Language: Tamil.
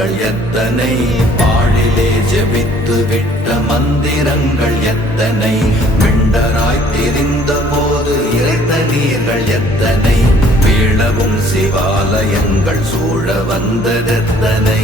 மதங்கள் எத்தனை, பாழிலே ஜெபித்து விட்ட மந்திரங்கள் எத்தனை, மிண்டராய் திரிந்த போது இறைத்த நீர்கள் எத்தனை, வீழவும் சிவாலயங்கள் சூழ வந்ததெத்தனை.